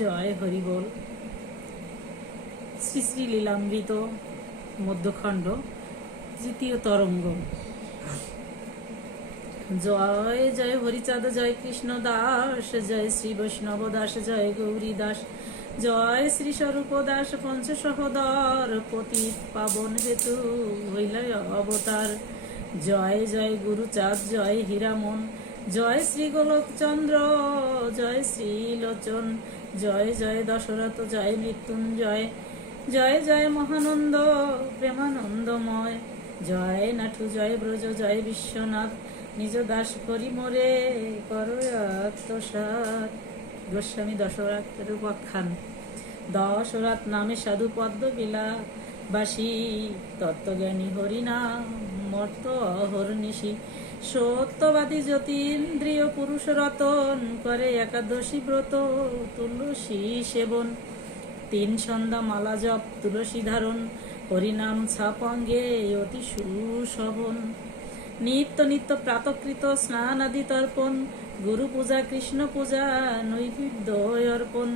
জয় হরি বল। শ্রী শ্রী লীলামৃত মধ্যখণ্ড তৃতীয় তরঙ্গ। জয় জয় হরিচাঁদ, জয় কৃষ্ণ দাস, জয় শ্রী বৈষ্ণব দাস, জয় গৌরী দাস, জয় শ্রী স্বরূপ দাস পঞ্চ সহোদর, পতিত পাবন হেতু হইল অবতার। জয় জয় গুরুচাঁদ, জয় হীরামন, জয় শ্রী গোলকচন্দ্র, জয় শ্রী লোচন, জয় জয় দশরথ, জয় মৃত্যুঞ্জয়, জয় জয় মহানন্দ প্রেমানন্দময়, জয় নাঠু, জয় ব্রজ, জয় বিশ্বনাথ, নিজ দাস করি মোরে করো আত্মসাৎ। গোস্বামী দশরথের উপাখ্যান। দশরথ নামে সাধু পদ্ম বিলাবাসী, তত্ত্বজ্ঞানী হরিনাম মর্ত অহর্নিশি, সত্যবাদী জ্যোতিন্দ্রিয় পুরুষ রতন, করে একাদশী ব্রত তুলসী সেবন, 3 সন্ধ্যা মালা জপ তুলসী ধারণ, হরিনাম ছাপাঙ্গে অতি সুশোভন, নিত্য নিত্য প্রাতকৃত স্নান আদি তর্পণ, গুরু পূজা কৃষ্ণ পূজা নৈবেদ্য অর্পণ,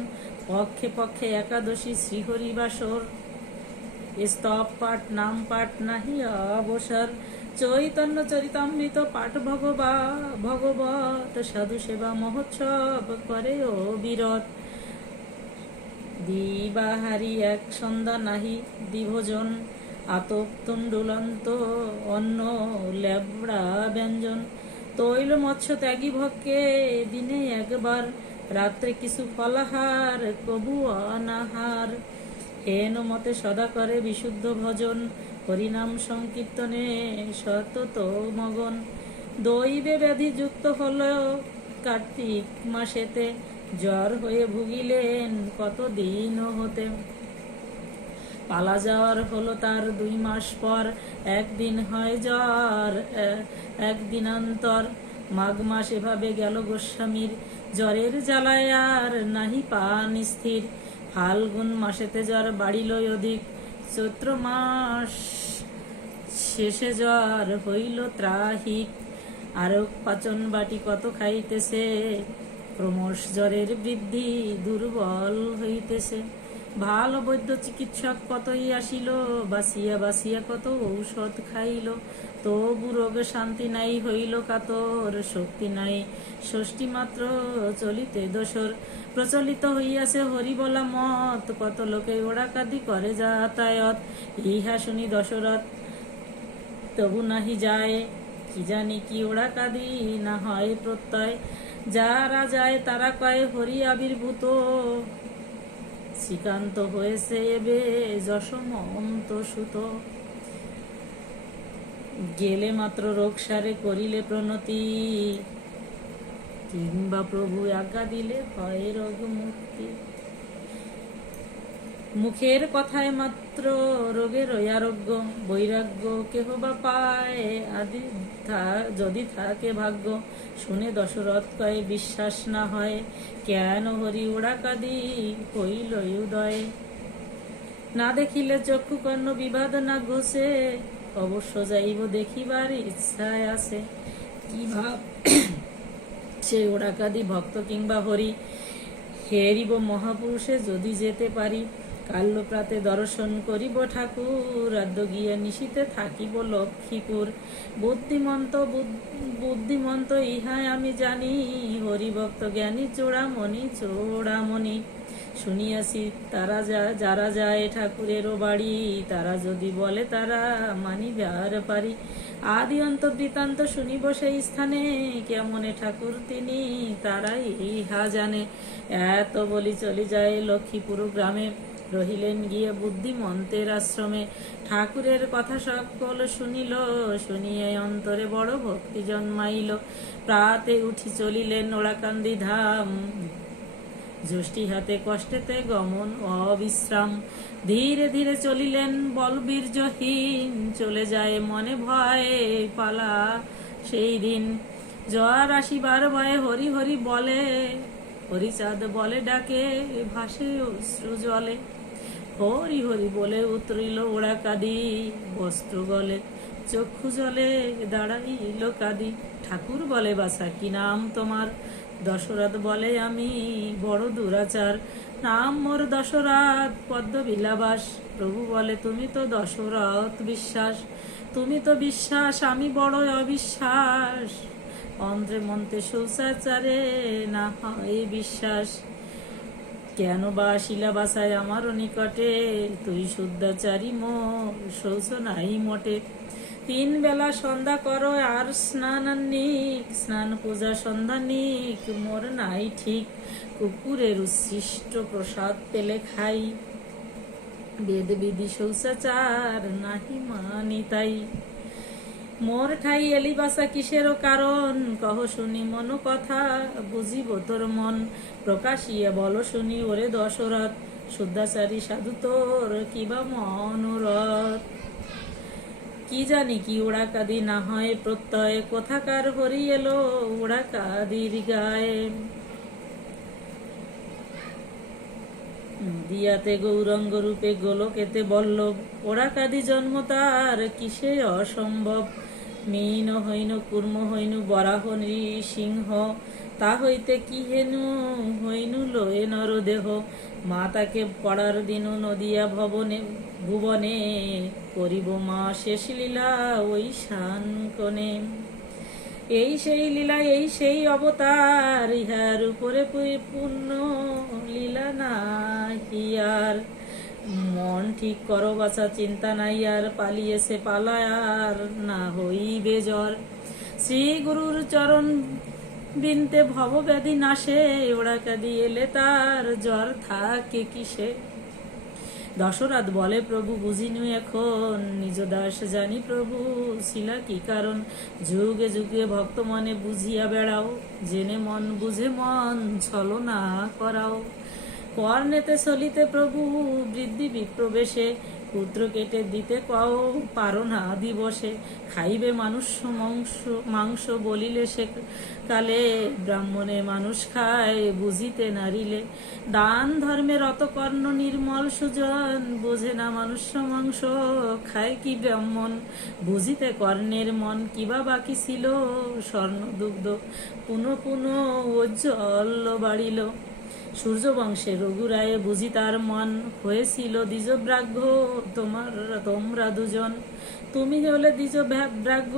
পক্ষে পক্ষে একাদশী শ্রীহরি বাসর, স্তব পাঠ নাম পাঠ নাহি অবসর, চৈতন্য চরিতামৃত পাঠ ভগবত, সাধু সেবা মহোৎসব করে অবিরত, দিবাহারি এক সন্ধ্যা নাহি দ্বিভোজন, আতপ তুণ্ডুলন্ত অন্ন লেবড়া ব্যঞ্জন, তৈল মৎস্য ত্যাগী ভক্ষে দিনে একবার, রাত্রে কিছু ফলাহার কবু অনাহার, হেন মতে সদা করে বিশুদ্ধ ভজন, হরিনাম সংকীর্তনে সতত মগন, দৈবে ব্যাধি যুক্ত হল কার্তিক মাসেতে, জ্বর হয়ে ভুগিলেন কতদিন হতে, পালা জ্বর হলো তার 2 মাস পর, একদিন হয় জ্বর একদিনান্তর, মাঘ মাস এভাবে গেল গোস্বামীর, জ্বরের জ্বালায় আর নাহি পান স্থির, ফাল্গুন মাসেতে জ্বর বাড়িল অধিক, চৈত্র মাস শেষে জ্বর হইল ত্রাহিক, আরো পাচন বাটি কত খাইতেছে, ক্রমশ জ্বরের বৃদ্ধি দুর্বল হইতেছে, ভালো বৈদ্য চিকিৎসক কতই আসিল, বাসিয়া বাসিয়া কত ঔষধ খাইল, তবু রোগে শান্তি নাই হইল কাতর, শক্তি নাই ষষ্ঠী মাত্র চলিতে দোসর, প্রচলিত হইয়াছে হরি বলা মত, কত লোকে ওড়াকাদি করে যাতায়াত, ইহা শুনি দশরথ তবু নাহি যায়, কি জানি কি ওড়াকাদি না হয় প্রত্যয়, যারা যায় তারা কয় হরি আবির্ভূত, শ্রীকান্ত হয়েছে এবে যশমন্ত সুত, গেলে মাত্র রোগ সারে করিলে প্রণতি, কিংবা প্রভু আজ্ঞা দিলে হয় রোগ মুক্তি, মুখের কথায় মাত্র রোগের আরোগ্য, বৈরাগ্য কেহ বা পায় আদি যদি থাকে ভাগ্য, শুনে দশরথ কয় বিশ্বাস না হয়, কেন হরি ওড়াকাদি হইল উদয়, না দেখিলে চক্ষু কর্ণ বিবাদ না ঘষে, অবশ্য যাইব দেখিবার ইচ্ছায় আছে, কি ভাব সে ওড়াকাদি ভক্ত কিংবা হরি, হেরিব মহাপুরুষে যদি যেতে পারি, কাল্য প্রাতে দর্শন করিব ঠাকুর, আদ্য গিয়া নিশীতে থাকিব লক্ষ্মীপুর, বুদ্ধিমন্ত ইহাই আমি জানি, হরিভক্ত জ্ঞানী চূড়ামণি চূড়ামণি, শুনিয়াছি তারা যারা যায় ঠাকুরেরও বাড়ি, তারা যদি বলে তারা মানিবার পারি, আদি অন্ত বৃত্তান্ত শুনিব সেই স্থানে, কেমনে ঠাকুর তিনি তারাই ইহা জানে, এত বলি চলি যায় লক্ষ্মীপুর গ্রামে, রহিলেন গিয়ে বুদ্ধিমন্তের আশ্রমে, ঠাকুরের কথা সকল শুনিল, শুনিয়ে অন্তরে বড় ভক্তি জন্মাইল, প্রাতে উঠি চলিলেন ওড়াকান্দি ধাম, জ্যোষ্ঠী হাতে কষ্টেতে গমন অবিশ্রাম, ধীরে ধীরে চলিলেন বলবীর্যহীন, চলে যায় মনে ভয়ে পালা সেই দিন, জ্বর আসিবার ভয়ে হরি হরি বলে, হরিচাঁদ বলে ডাকে ভাসে অশ্রু জলে, হরি হরি বলে উতরিল ওড়াকাদি, বস্ত্র গলে চক্ষু জলে দাঁড়াইল কাদি, ঠাকুর বলে বাসা কি নাম তোমার, দশরথ বলে আমি বড় দুরাচার, নাম মোর দশরথ পদ্ম বিলাবাস। প্রভু বলে তুমি তো দশরথ বিশ্বাস, তুমি তো বিশ্বাস আমি বড় অবিশ্বাস। অন্ত্রে মন্ত্রে শৌচাচারে না হয় বিশ্বাস। কেন বা শিলা বাসায় আমারও নিকটে, তুই শুদ্ধাচারী মোর শৌচ নাই মোটে। 3 বেলা সন্ধ্যা করো আর স্নানান্নিক, স্নান পূজা সন্ধ্যানিক মোর নাই ঠিক। কুকুরের উচ্ছিষ্ট প্রসাদ পেলে খাই, বেদ বিধি শৌচাচার নাহি মানি তাই। মোর ঠাই এলি বাসা কিসেরও কারণ, কহ শুনি মন কথা বুঝিব তোর মন। প্রকাশিয়া বল শুনি ওরে দশরথ, শুদ্ধাচারী সাধু তোর কিবা মনোরথ। কি জানি কি ওড়া কাদি না হয় প্রত্যয়, কোথাকার হরি এলো ওড়া কাদির গায়ে। দিয়াতে গৌরঙ্গ রূপে গোলকেতে বল্লভ, ওড়া কাদি জন্ম তার কিসে অসম্ভব। মীন হইনু কুর্ম হইনু বরাহ সিংহ, তা হইতে কি হেনু হইনু লয়ে নরদেহ। মা তাকে পড়ার দিনু নদিয়া ভবনে ভুবনে, করিব মা শেষ লীলা ওই শান কোণে। এই সেই লীলা এই সেই অবতার, ইহার উপরে পূর্ণ লীলা নাহি আর। মন ঠিক করো বাছা চিন্তা নাই আর, পালিয়েছে পালায় আর না হইবে জ্বর। শ্রী গুরুর চরণ বিনতে ভব ব্যাধি নাশে, ওড়া কাদি এলে তার জ্বর থাকে কিসে। দশরথ বলে প্রভু বুঝিনু এখন, নিজ দাস জানি প্রভু শিলা কি কারণ। যুগে যুগে ভক্ত মনে বুঝিয়া বেড়াও, জেনে মন বুঝে মন ছলনা করাও। কর্ণেতে চলিতে প্রভু বৃদ্ধি বিপ্রবেশে, পুত্র কেটে দিতে কও পারো না দিবসে। খাইবে মানুষ মাংস বলিলে সে কালে, ব্রাহ্মণে মানুষ খায় বুঝিতে নারিলে। দান ধর্মের অত কর্ণ নির্মল সুজন, বোঝে না মানুষ মাংস খায় কি ব্রাহ্মণ। বুঝিতে কর্ণের মন কিবা বাকি ছিল, স্বর্ণ দুগ্ধ পুনঃ পুনঃ উজ্জ্বল বাড়িল। সূর্যবংশে রঘুরায়ে বুঝি তার মন, হয়েছিল দ্বিজব্রাগ্য তোমরা দুজন। তুমি হলে দ্বিজ ব্রাগ্য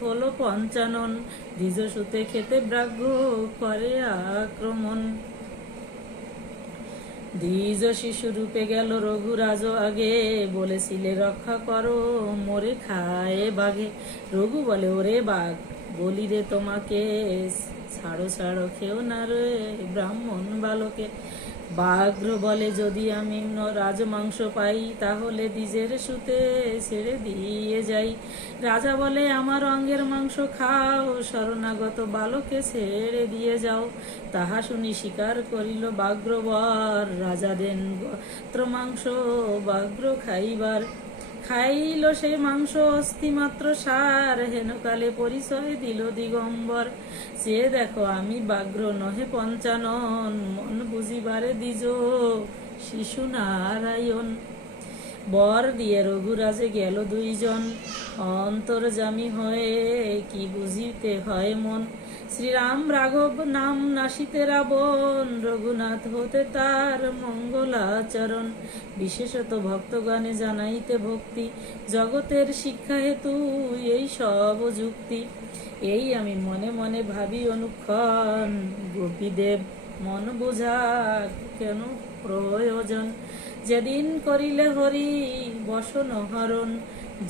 হলো পঞ্চানন, দ্বিজ সুতে খেতে ব্রাগ্য করে আক্রমণ। দ্বিজ শিশু রূপে গেল রঘুরাজ আগে, বলেছিলে রক্ষা করো মোরে খায় বাঘে। রঘু বলে ওরে বাঘ বলি রে তোমাকে, ছাড়ো ছাড়ো খেও না রে ব্রাহ্মণ বালকে। ব্যাঘ্র বলে যদি আমি রাজমাংস পাই, তাহলে দ্বিজের সুতে ছেড়ে দিয়ে যাই। রাজা বলে আমার অঙ্গের মাংস খাও, শরণাগত বালকে ছেড়ে দিয়ে যাও। তাহা শুনি স্বীকার করিল ব্যাঘ্রবর, রাজা দেন গোত্র মাংস ব্যাঘ্র খাইবার। খাইল সেই মাংস অস্থি মাত্র সার, হেনকালে পরিচয় দিল দিগম্বর। সে দেখো আমি ব্যাঘ্র নহে পঞ্চানন, মন বুঝিবারে দ্বিজ শিশু নারায়ণ। বর দিয়ে রঘুরাজে গেল 2 জন, অন্তর্যামী হয়ে কি বুঝিতে হয় মন। শ্রীরাম রাঘব নাম নাশিতে রাবণ, রঘুনাথ হতে তার মঙ্গলাচরণ। বিশেষত ভক্তগণে জানাইতে ভক্তি, জগতের শিক্ষা হেতু এই সব যুক্তি। এই আমি মনে মনে ভাবি অনুক্ষণ, গোপীদেব মন বোঝা কেন প্রয়োজন। যেদিন করিলে হরি বসন হরণ,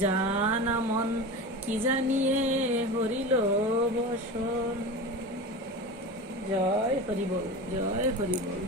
জানা মন কি জানিয়ে হরিল বসন। জয় হরি বল, জয় হরি বল।